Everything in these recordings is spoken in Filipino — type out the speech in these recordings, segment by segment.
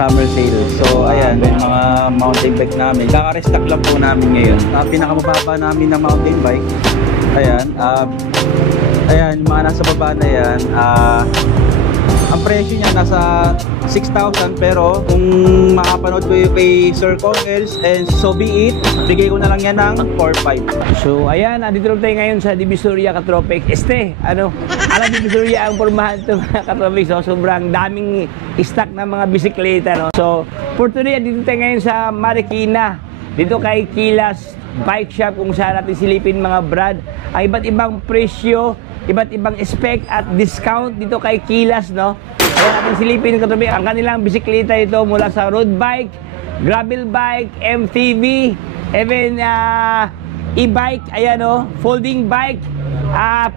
summer sale. So ayan, yung mga mountain bike namin. Kaka-restock lang po namin ngayon. Pinakamababa namin na mountain bike. Ayan, ayan, yung mga nasa baba na yan, ang presyo niya nasa 6,000, pero kung makapanood ko yung kay Sir Congels and so be it, bigay ko na lang yan ng 4,500. So ayan, andito tayo ngayon sa Divisoria Katropic. Alam Divisoria ang pormahan ito mga Katropic. So sobrang daming stock ng mga bisikleta, no? So for today, andito tayo ngayon sa Marikina, dito kay Kilas Bike Shop, kung saan natin silipin mga brand ang iba't ibang presyo, iba't ibang spec at discount dito kay Kilas, no? Kaya natin silipin Katropic ang kanilang bisikleta ito mula sa road bike, gravel bike, MTB, even e-bike, ayan, no? Folding bike,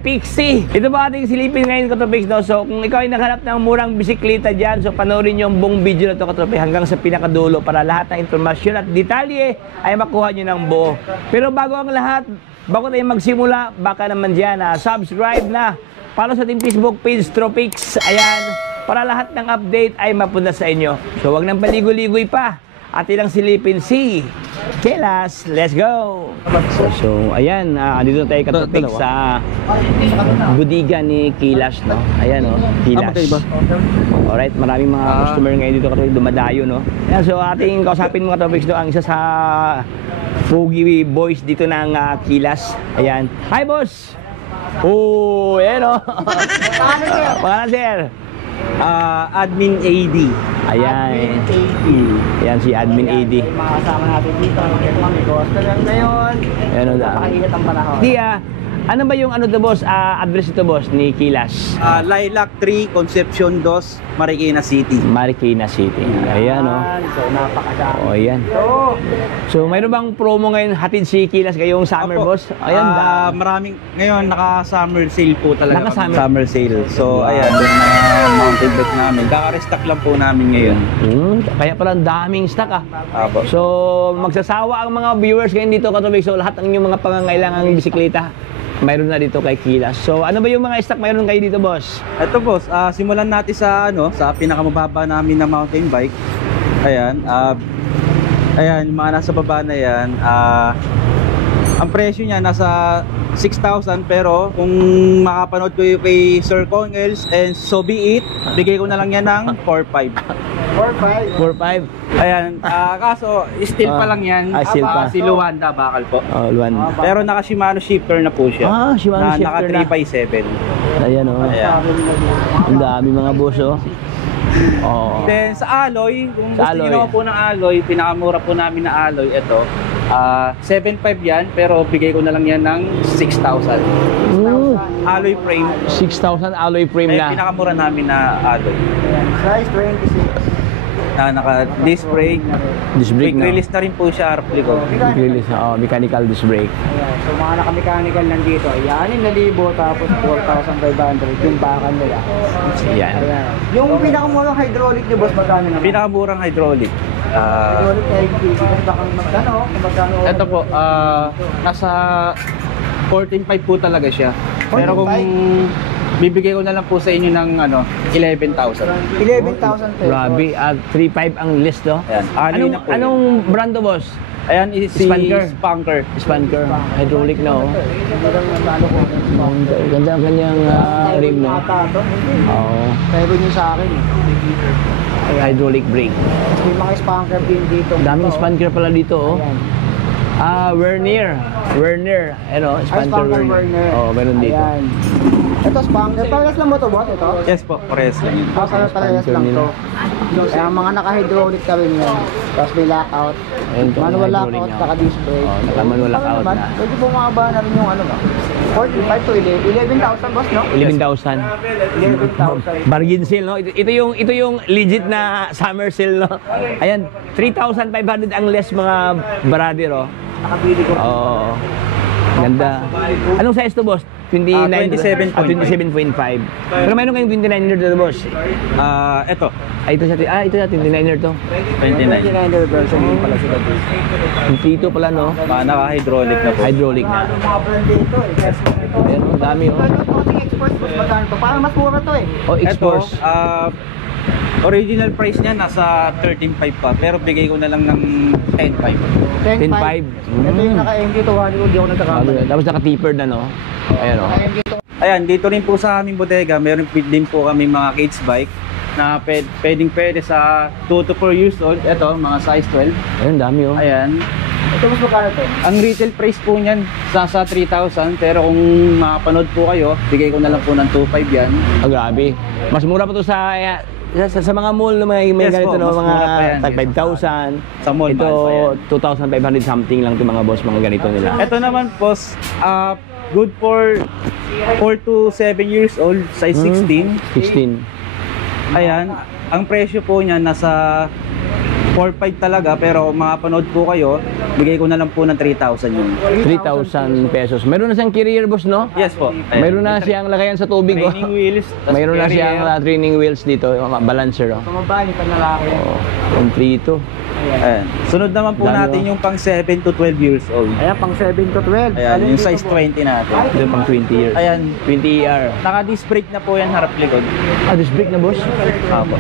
Pixie. Ito ba ating silipin ngayon Katropic, no? So kung ikaw ay naghanap ng murang bisikleta dyan, so panoorin nyo yung buong video na ito Katropic hanggang sa pinakadulo para lahat ng informasyon at detalye ay makuha nyo ng buo. Pero bago ang lahat, bago tayo magsimula, baka naman dyan subscribe na, follow sa ating Facebook page Tropics, ayan, para lahat ng update ay mapunta sa inyo. So wag nang paligoy-ligoy pa, atin lang silipin si Kilas. Let's go! So ayan, andito tayo Katropic sa budiga ni Kilas, no? Ayan, no? Kilas. Alright, maraming mga customer ngayon dito Katropic, dumadayo, no? Ayan, so ating kausapin mga Katropic, no? Ang isa sa Pogi boys dito ng Kilas. Ayan. Hi boss! Oh, ayan, no? Pangalan sir? Admin AD. Ayan. Ayan si Admin AD. Mga kasama natin dito. May coaster lang ngayon. Ayan, no? Napakainit ang panahon. Di, ano ba yung ano to boss? Address ito boss ni Kilas? Lilac 3, Concepcion 2, Marikina City. Marikina City. Ayan, no? So napakadami. Oh, ayan. So, mayroon bang promo ngayon hatid si Kilas ngayong summer, Opo. boss? Ayan, maraming ngayon naka-summer sale po talaga. Naka-summer. Summer sale. So ayan, yung mga mountain bike namin. Kaka-restock lang po namin ngayon. Kaya pala daming stock Apo. So, magsasawa ang mga viewers ngayon dito Katropic. So, lahat ng inyong mga pangangailangang bisikleta mayroon na dito kay Kilas. So, ano ba yung mga stock mayroon kayo dito, boss? Ito boss, simulan natin sa sa pinakamababa namin na mountain bike. Ayan, ayan, yung mga nasa baba na yan, ang presyo niya nasa 6,000, pero kung makapanood ko yung kay Sir Congels and so be it, bigay ko na lang yan ng 4,500. 4,500. Ayan, kaso still pa lang yan. Still pa. Si Luanda bakal po. Oh, Luan. Pero naka Shimano shifter na po siya. Shimano shifter na. Naka 3x7. Ayan, oh. Ayan. Ang dami mga boss, oh. Oh. Then sa alloy, kung Sa gusto alloy. niyo naman po ng alloy, pinakamura po namin na alloy, ito, 7,500 yan, pero bigay ko na lang yan ng 6,000. Alloy frame. 6,000 alloy frame na. Pinakamura namin na alloy. Size 26. Na naka disc brake. Disc brake Quick na. release na rin po siya, harply ko. Release, mechanical disc brake. Ayan. So mga naka-mechanical nandito, 6,000 tapos 4,500 yung bakan nila. Yan. Ayan. Yung pinakamurang hydraulic niyo, boss, magkano naman? Pinakamurang hydraulic. Hydraulic LPG, magkano? Ito po, nasa 14,500 po talaga siya. Pero kung 14,500? bibigay ko na lang po sa inyo ng 11,000. 11,000 pesos. Grabe, 3,500 ang list, no? Ayan, alloy na po. Anong brand to, boss? Ayan, si Spunker. Spunker. Spunker. Hydraulic na, oh. Ganda ang kanyang rim, no? Oo. Pero nyo sa akin. Hydraulic brake. May mga spanker din dito. Daming Spunker pala dito, oh. Ayan. Werner. Ano, Spanker Werner. Oh, meron dito. Ayan. Ito spanker. Parehas lang mo to, boss? Ito? Yes po, parehas lang yun. Parehas lang to. Kaya mga naka-hydraulic ka rin yan. Tapos may lockout. Ayun to, Manual hydraulic lockout, na. saka disc brake. Oh, naka-manual lockout naman, na. pwede bumaba na rin yung ba? 45 to 11,000, boss, no? 11,000. 11,000. Bargain sale, no? Ito yung legit na summer sale, no? Ayan, 3,500 ang less mga brother, oh. Nakabili ko. Oo. Ganda. Anong size to, boss? 27.5. 27.5. Pero mayroon kayong 29er to, boss. Ito, Ito siya 29er to. 29. 29 version din pala sila dito. Dito pala, no? Naka-hydraulic na po. Hydraulic na. Mga brand dito eh. Ayan, ang dami, oh. Ito, exports, boss, magkano to? Parang mas mura to eh. Oh, Ito, exports. Original price niya nasa 13.5 pa, pero bigay ko na lang ng 10.5. 10.5. 10.5. Ito yung naka-MG to, hindi ako nagkakamali. Tapos naka-tapered na, no? Ayan, o. Naka-MG to. Ayan, dito rin po sa aming bodega, meron din po kami mga kids bike na pwede sa 2 to 4 years old. Ito, mga size 12. Ayun, dami, oh. Ayan. Ito mas magkano to? Ang retail price po niyan sa 3,000, pero kung makapanood po kayo, bigay ko na lang po ng 2.5 yan. Oh, grabe. Mas mura pa to sa mga mall na may Yes ganito, po, no? mas Mga mura pa yan. tag 5,000. Sa mall, Ito, mahal pa 2,500 something lang to mga boss, mga ganito nila. Ito naman po, good for 4 to 7 years old, size 16. 16. Ayan, ang presyo po niya nasa 4.5 talaga, pero kung makapanood po kayo, bigay ko na lang po ng 3,000 yun. 3,000 pesos. Meron na siyang carrier, boss, no? Yes po. Ayan. Mayroon na siyang lagayan sa tubig, oh. Training wheels. tas Mayroon na carrier. siyang training wheels dito, balancer, oh. Pamabahay, panlalaki. Oh, kompleto. Ayan. Sunod naman po Dami, natin oh. yung pang 7 to 12 years old. Ayan, pang 7 to 12. Ayan, Alin yung dito size po? 20 natin. Ito pang 20 years. Ayan, 20 ER. naka-disc brake na po yan, harap likod. Ah, disc brake na, boss? Apo.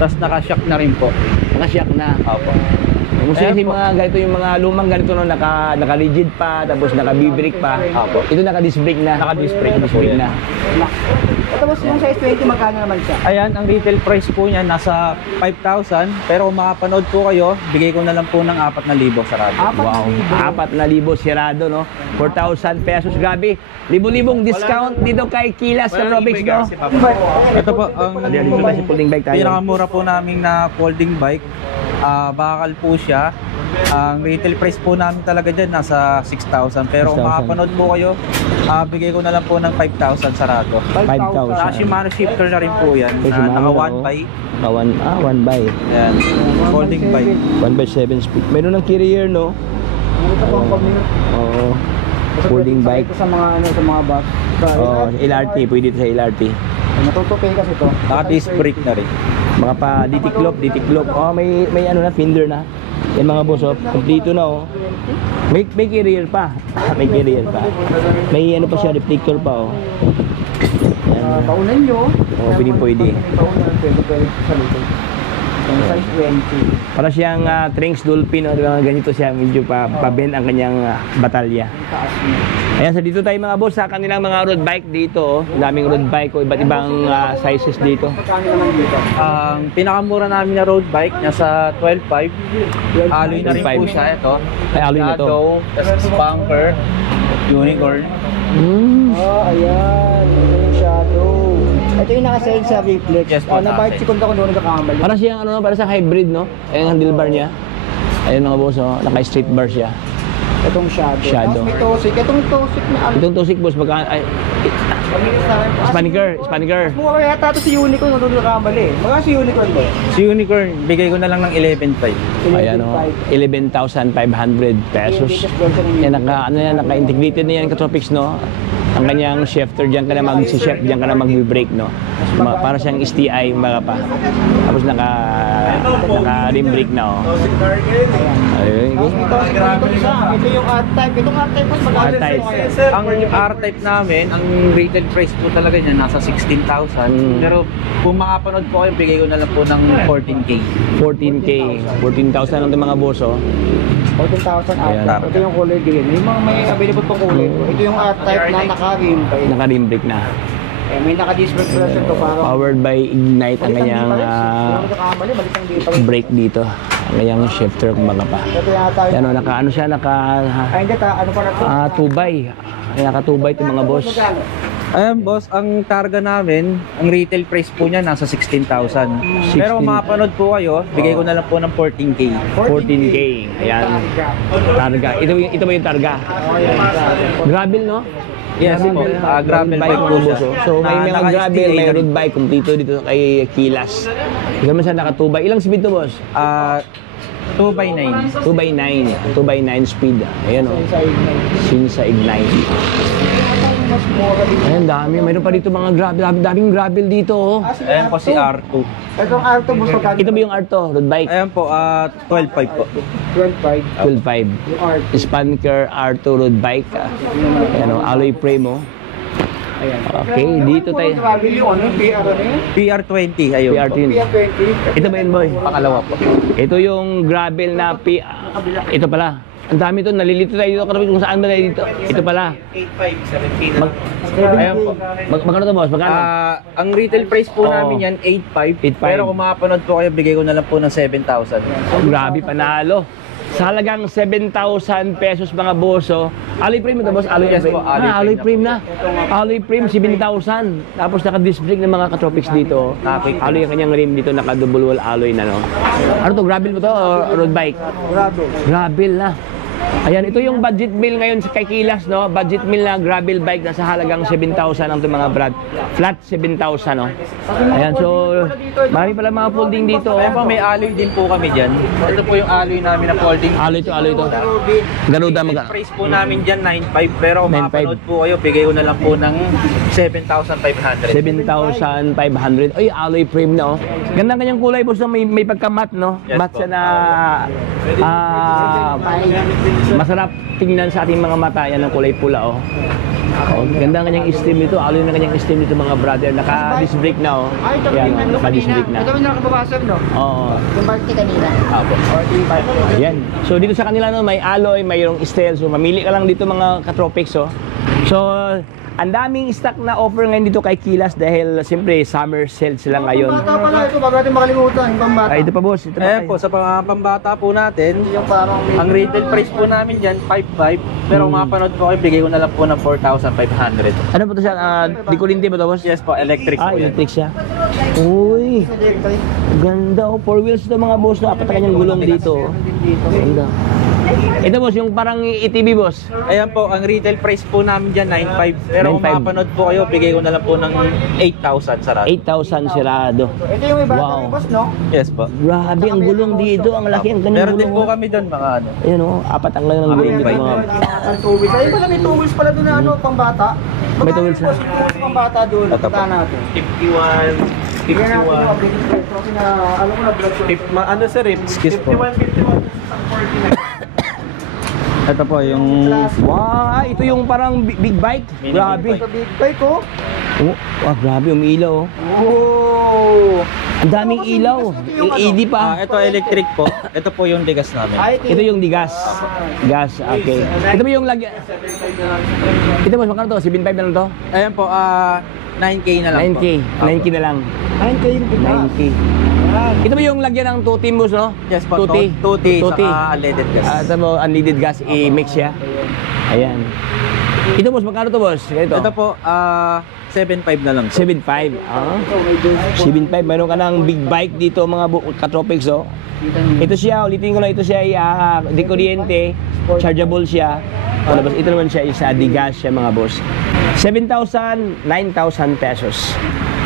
Tapos naka-shock na rin po. Naka-shock na. Apo. Kasi Ayan yung po. mga ganito, yung mga lumang ganito, no, naka-rigid pa, tapos naka-B-brake pa. Apo. Ito naka-disc brake na. Naka-disc brake na Disc po brake yan. na. Ito boss, yung size 20, magkano naman siya? Ayan, ang retail price po niya nasa 5,000, pero kung makapanood po kayo, bigay ko na lang po ng 4,000 sarado. Wow, 4,000 sirado, no? 4,000 pesos, grabe. Libo-libong discount dito kay Kilas sa Tropics, no? Ito po, ang Dito tayo sa folding bike tayo. pinakamura po namin na folding bike. Bakal po siya. Ang retail price po namin talaga dyan nasa 6,000. Pero kung 6,000. makapanood po kayo, bigay ko na lang po ng 5,000 sarado. 5,000. Sa Shimano shifter na rin po yan. May Shimano Naka na, 1 oh. by. 1 by. Yan. Folding bike. 1 by 7 speed. Meron ng carrier, no? Ito po ang commute. Oo. Kasi Folding pwede bike. ito sa mga sa mga bus. Oh, LRT, pwede ito sa LRT. Natutupin kasi ito. Naka-disc brake na rin. Mga pa ditiklop. Oh, may ano na, fender na. Yan mga boss, oh, kompleto na, oh. May carrier pa. May carrier pa. May ano pa siya, reflector pa, oh. Yan. Paunan nyo. Oo, pwede. Paunan, pwede sa luto. Yung size 20. Para siyang Trinx Dolphin, oh, diba, ganito siya, medyo pa-bend ang kanyang batalya. Ang taas niya. Ayan, so dito tayo mga boss sa kanilang mga road bike dito, oh. Daming road bike, oh, iba't ibang sizes dito. Magkano naman dito? Ang pinakamura namin na road bike, nasa 12.5. Alloy na rin po 12.5. siya. Ito. Ay, alloy na to. Shadow, tas Spanker, Unicorn. Ayan. Ito yung shadow. Ito yung naka-sale sa reflex. Yes po, Nabahit si Kunta ko doon nagkakamali. Para siyang ano, para sa hybrid, no? Ayan ang handlebar niya. Ayun mga boss, oh, naka-straight bar siya. Itong shadow. Shadow. Tapos may tosik. Itong tosik na ano. Itong tusik boss, ay, Pamilis namin. Spaniker. Mukha kaya ito si Unicorn doon nagkakamali. Magkano si Unicorn mo? Si Unicorn, bigay ko na lang ng 11.5. Ayan, oh, 11,500 pesos. Yan, naka-integrated na yan ka-tropics, no? Ang kanyang shifter, diyan ka na mag-shift, diyan ka na mag-brake, no? Para siyang STI, mga pa. Tapos naka-rim brake na, oh. Ayun, Ito yung R-Type. Itong R-Type mas magkano? R-Type. Ang R-Type namin, ang retail price po talaga niya nasa 16,000. Pero kung makapanood po kayo, bigay ko na lang po ng 14K. 14K, 14,000 lang itong mga boss, oh. 14,000 Ayan. R-Type. Ito yung color green. Yung mga may available pang kulay. Ito yung R-Type na naka-rim. Naka-rim brake na. May naka-disc brake version to para Powered by Ignite ang kanyang nagkakamali, baliktang dito. brake dito. Ang kanyang shifter, kumbaga pa. Ito yata Yan, yung... oh, ano siya, Ay, hindi ta. Ano pa na ito? 2x. Naka 2x itong mga boss. Ayan boss, ang targa namin, ang retail price po niya nasa 16,000. Pero kung makapanood po kayo, bigay ko na lang po ng 14K. 14K. Ayan. Targa. Ito ba yung targa? Gravel, no? Yes po, gravel bike po siya. So may mga Naka-STI gravel, may na rin. road bike, kumpleto dito kay Kilas. Ito naman siya naka 2x. Ilang speed to, boss? 2x9. 2x9. 2x9 speed. Ayan, o. Sinsa Ignite. Mas mura din. Ayan, dami. Mayroon pa dito mga gravel. Daming gravel dito, oh. Ayan po si R2. Itong R2 mo sa Ito ba yung R2, road bike? Ayan po, 12.5 po. 12.5. 12.5. Yung R2. Spanker R2 road bike. Ayan, oh, alloy frame, oh. Ayan. Okay, dito tayo. Grabe yung ano, PR ano yun? PR20, ayun po. PR20. PR20. Ito ba yun, boy? Pakalawa po. Ito yung gravel na ito pala. Ang dami ito, nalilito tayo dito kung saan ba tayo dito. Ito pala. 8.5, 17. Ayan po. Magkano to, boss? Magkano? Ang retail price po Oo. namin yan, 8.5. 8.5. Pero kung makapanood po kayo, bigay ko na lang po ng 7,000. Grabe, panalo. Sa halagang 7,000 pesos mga boso. Alloy frame ito, boss? Alloy Yes frame? po, alloy Alloy frame frame na. Alloy frame, 7,000. Tapos naka-disc brake ng mga katropics dito. Alloy ang kanyang rim dito, naka-double wall alloy na, no? Ano to, gravel mo to o road bike? Grabe. Gravel na. Ayan, ito yung budget meal ngayon sa kay Kilas, no? Budget meal na gravel bike na sa halagang 7,000 ang mga brad. Flat 7,000, no? Ayan, so marami pala mga folding dito. Ayan po, may alloy din po kami dyan. Ito po yung alloy namin na folding. Alloy to. Garuda Retail mag price po namin dyan, 9.5. Pero kung 9.5. makapanood po kayo, bigay ko na lang po ng 7,500. 7,500. Ay, alloy frame na, oh. Ganda ang kanyang kulay, boss, na may pagka-matte, no? Yes, Matte po. siya na masarap tingnan sa ating mga mata. Yan ang kulay pula, oh. Oh, ganda ang kanyang steam nito. Alloy na kanyang steam nito, mga brother. Naka-disc brake na, oh. Ay, ito Yan, yung oh, naka-disc brake na. Ito yung nakababasag, no? Oo. Yung bike kanina. Apo. Ayan. So dito sa kanila, no, may alloy, mayroong steel. So mamili ka lang dito mga katropics, oh. So ang daming stock na offer ngayon dito kay Kilas dahil siyempre summer sale sila ngayon. Pambata pala ito, bago natin makalimutan. Yung pambata. Ay, ito pa, boss. Ito pa. Ayan po, sa pambata po natin, Yung parang may... ang retail price po namin dyan, 5.5. Pero kung makapanood po kayo, bigay ko na lang po ng 4,500. Ano po ito siya? Dikulinte ba ito, boss? Yes po, electric po yan. Electric siya. Uy, ganda, oh. 4 wheels ito mga boss. No? Apat na kanyang gulong dito. Oh. Ganda. Ito, boss, yung parang ETB, boss. Ayan po, ang retail price po namin dyan, 9.5. Pero kung 9.5. makapanood po kayo, bigay ko na lang po ng 8,000 sarado. 8,000 sirado. Ito yung may battery, Wow. boss, no? Yes po. Grabe, ang gulong dito. Ang laki ang kanyang Meron din gulong. po kami doon, mga ano. Ayan, oh. Apat ang lang ng gulong dito, mga. Ang 2 wheels. Ay, pala may 2 wheels pala doon na ano, pambata. May 2 wheels na. Magkano yung 2 wheels pambata doon? Ito po. Punta natin. 51, Bigyan natin yung updated price. Kasi na, alam ko na, blood ano sir, Excuse po. 51. Ito po, yung... Wow, ito yung parang big bike. Mini Grabe. Ito big bike, oh. Oh, grabe, umilaw, oh. Oh. Ang daming ilaw. LED pa. ito electric po. Ito po yung digas namin. Ay, Ito yung digas. Gas, okay. Ito ba yung lagyan? Ito mo, magkano to? 7.5 na lang to? Ayan po, 9K na lang 9K. po. 9K na lang. 9K yung digas. 9K. Ito ba yung lagyan ng tuti mo, no? Yes po, Tuti. tuti, Tuti. saka unleaded gas. Ito mo, unleaded gas, i-mix siya. Ayan. Ito, boss, magkano to, boss? Ganito. Ito po, 7.5 na lang po. 7.5. 7.5. Meron ka ng big bike dito, mga katropics, oh. Ito siya, ulitin ko lang, ito siya ay di kuryente, chargeable siya. Tapos ito naman siya isa digas siya, mga boss. 7,000, 9,000 pesos.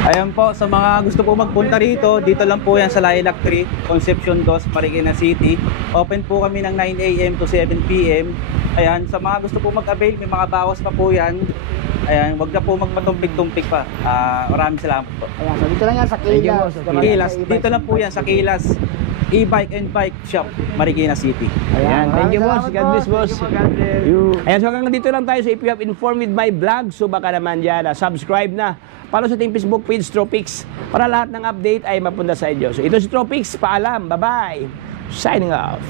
Ayan po, sa mga gusto po magpunta rito, dito lang po yan sa Lilac 3, Concepcion 2, Marikina City. Open po kami ng 9 AM to 7 PM. Ayan, sa mga gusto po mag-avail, may mga bawas pa po yan. Ayan, wag na po magpatumpik-tumpik pa. Maraming salamat po. Ayan, so dito lang yan sa Thank you, Kilas. boss. Kilas, dito lang po yan sa Kilas E-Bike and Bike Shop, Marikina City. Ayan, thank you, boss. Salamat, God bless, boss. Thank you, God bless. Ayan, so hanggang dito lang tayo. So if you have informed with my vlog, so baka naman dyan, subscribe na. Follow sa ating Facebook page, Tropics, para lahat ng update ay mapunta sa inyo. So ito si Tropics, paalam, bye-bye. Signing off.